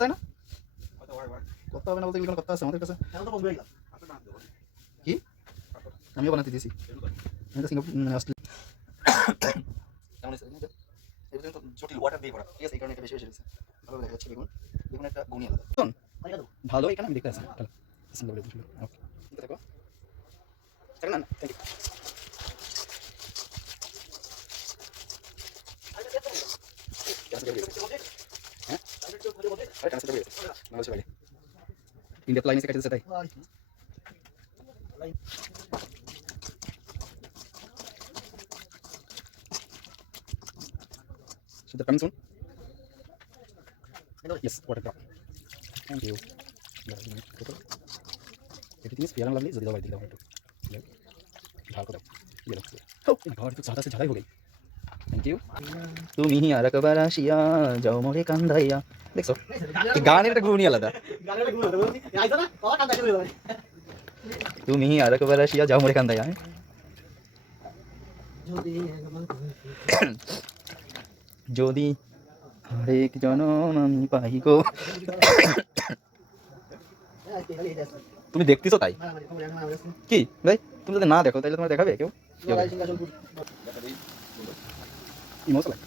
তাই না? কথা হবে না বলতে গেলে কোনো কথা আছে আমাদের কাছে? কি? আমিও বানাতে দিয়েছি। আমি তো সিঙ্গাপুর অস্ট্রেলিয়া কেমন হয়েছে? এই পর্যন্ত জটিল ওয়াটার দিয়ে করা, ঠিক আছে? এই কারণে এটা বেশি বেশি হয়েছে। ভালো দেখা যাচ্ছে বেগুন। বেগুন একটা গুণই আলাদা। শোন, ভালো এখানে আমি দেখতে আসি। চলো সিঙ্গাপুরে বসে ওকে ঠিক আছে। না না থ্যাংক ইউ। হ্যাঁ আরে ট্রান্সফার হয়ে গেছে বাংলাদেশের বাইরে। ইন্ডিয়া লাইনে কাটতেছে তাই। So they're coming soon? Yes, water drop. Thank you. Everything is fair and lovely. जल्दी दो बाल्टी दो मिनट ढाल को दो ये लो हो घर तो ज़्यादा से ज़्यादा ही हो गई। Thank you. তুমি আর একবার আসিয়া যাও মোরে কান্দাইয়া। দেখছো এই গানের একটা গুণই আলাদা। তুমি আর একবার আসিয়া যাও মোরে কান্দাইয়া। যদি আরেক জনম আমি পাই গো। তুমি দেখতেছো তাই কি ভাই? তুমি যদি না দেখো তাহলে তোমার দেখাবে কেউ? ইমোশনাল